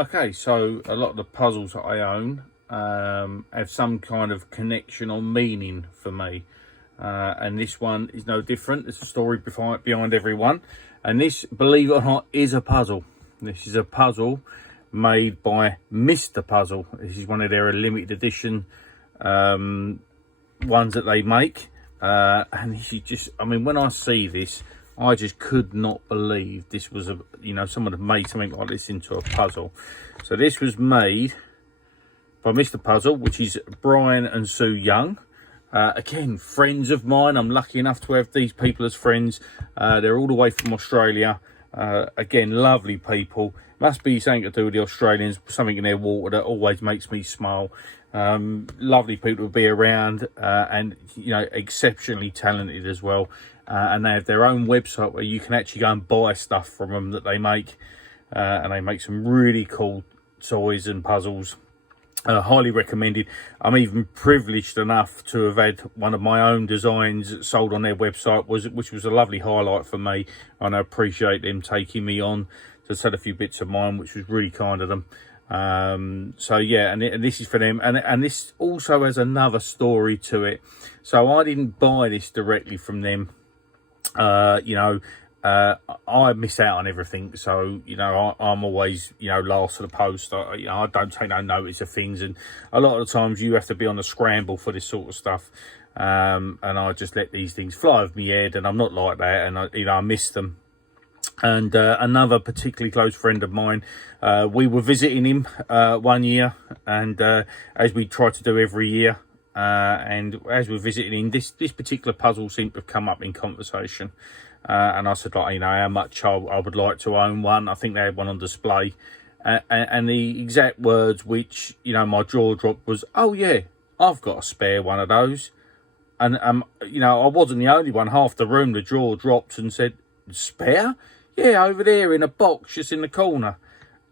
Okay, so a lot of the puzzles that I own have some kind of connection or meaning for me. And this one is no different. There's a story behind every one. And this, believe it or not, is a puzzle. This is a puzzle made by Mr. Puzzle. This is one of their limited edition ones that they make. And this is just, I mean, when I see this, I just could not believe this was someone had made something like this into a puzzle. So this was made by Mr. Puzzle, which is Brian and Sue Young. Again, friends of mine. I'm lucky enough to have these people as friends. They're all the way from Australia. Again, lovely people. Must be something to do with the Australians, something in their water that always makes me smile. Lovely people to be around, and exceptionally talented as well. And they have their own website where you can actually go and buy stuff from them that they make, and they make some really cool toys and puzzles. Highly recommended. I'm even privileged enough to have had one of my own designs sold on their website, which was a lovely highlight for me, and I appreciate them taking me on to sell a few bits of mine, which was really kind of them. So yeah, and this is for them, and this also has another story to it. So I didn't buy this directly from them. I miss out on everything, so I'm always last to the post. I don't take no notice of things, and a lot of the times you have to be on the scramble for this sort of stuff, and I just let these things fly over my head, and I'm not like that, and I miss them. And another particularly close friend of mine, we were visiting him one year, and as we try to do every year, and as we're visiting him, this particular puzzle seemed to have come up in conversation. And I said, how much I would like to own one. I think they had one on display. And the exact words which, my jaw dropped was, "Oh, yeah, I've got a spare one of those." And, I wasn't the only one. Half the room, the jaw dropped and said, "Spare? Yeah, over there in a box just in the corner."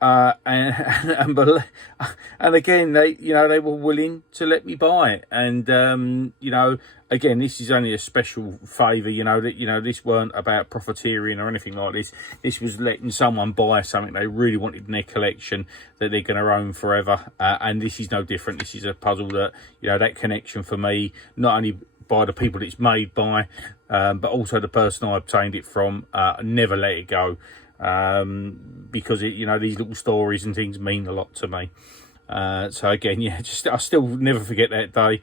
And again, they were willing to let me buy it. And, again, this is only a special favour, this weren't about profiteering or anything like this. This was letting someone buy something they really wanted in their collection that they're going to own forever. And this is no different. This is a puzzle that, that connection for me, not only by the people it's made by, but also the person I obtained it from, never let it go. Because these little stories and things mean a lot to me. So again, yeah, I still never forget that day,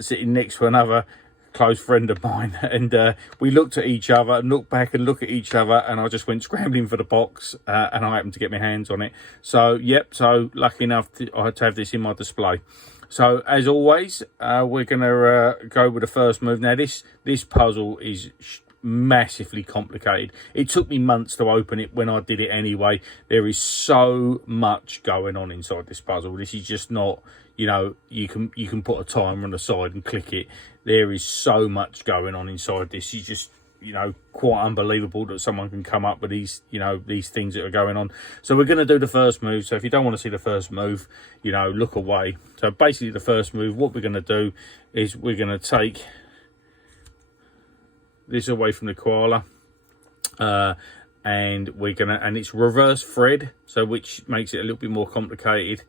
sitting next to another close friend of mine, and we looked at each other and looked back and looked at each other, and I just went scrambling for the box, and I happened to get my hands on it. So so lucky enough I had to have this in my display. So as always, we're gonna go with the first move. Now this puzzle is massively complicated. It took me months to open it when I did it anyway. There is so much going on inside this puzzle. This is just not, you can put a timer on the side and click it. There is so much going on inside this. It's just, quite unbelievable that someone can come up with these, these things that are going on. So we're going to do the first move. So if you don't want to see the first move, look away. So basically the first move, what we're going to do is we're going to take this away from the koala, and it's reverse thread, so which makes it a little bit more complicated.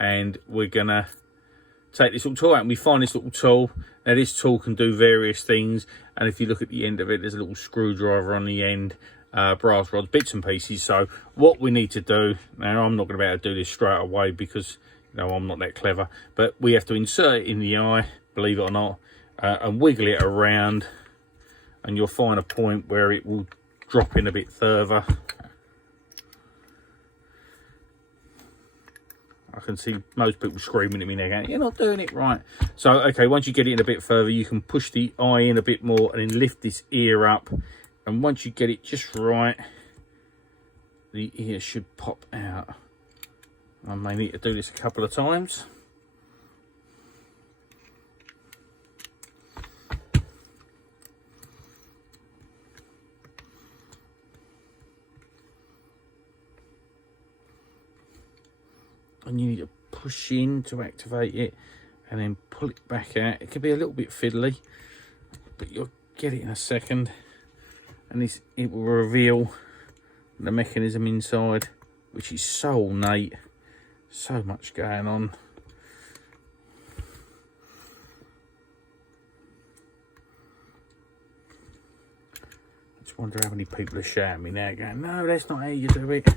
And we're gonna take this little tool out, and we find this little tool. Now this tool can do various things, and if you look at the end of it, there's a little screwdriver on the end, brass rods, bits and pieces. So what we need to do now, I'm not going to be able to do this straight away because I'm not that clever, but we have to insert it in the eye, believe it or not, and wiggle it around, and you'll find a point where it will drop in a bit further. I can see most people screaming at me now going, "You're not doing it right." So, okay, once you get it in a bit further, you can push the eye in a bit more and then lift this ear up. And once you get it just right, the ear should pop out. I may need to do this a couple of times. And you need to push in to activate it and then pull it back out. It can be a little bit fiddly, but you'll get it in a second, and it will reveal the mechanism inside. which is so ornate, so much going on. I just wonder how many people are shouting me now going, no, that's not how you do it.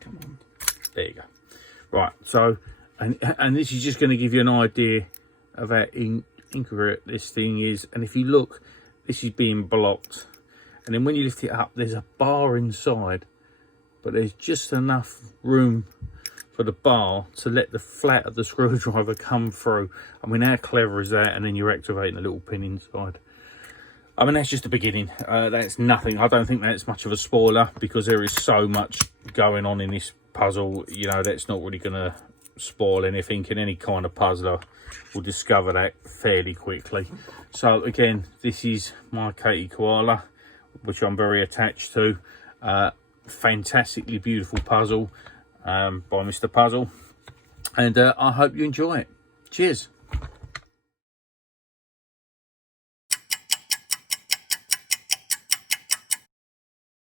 Come on. There you go. Right, so, and this is just going to give you an idea of how intricate this thing is. And if you look, this is being blocked. And then when you lift it up, there's a bar inside. But there's just enough room for the bar to let the flat of the screwdriver come through. I mean, how clever is that? And then you're activating the little pin inside. I mean, that's just the beginning. That's nothing. I don't think that's much of a spoiler, because there is so much going on in this puzzle. You know, that's not really going to spoil anything. And any kind of puzzler will discover that fairly quickly. So again, this is my Katie koala, which I'm very attached to. Fantastically beautiful puzzle by Mr. Puzzle. And I hope you enjoy it. Cheers.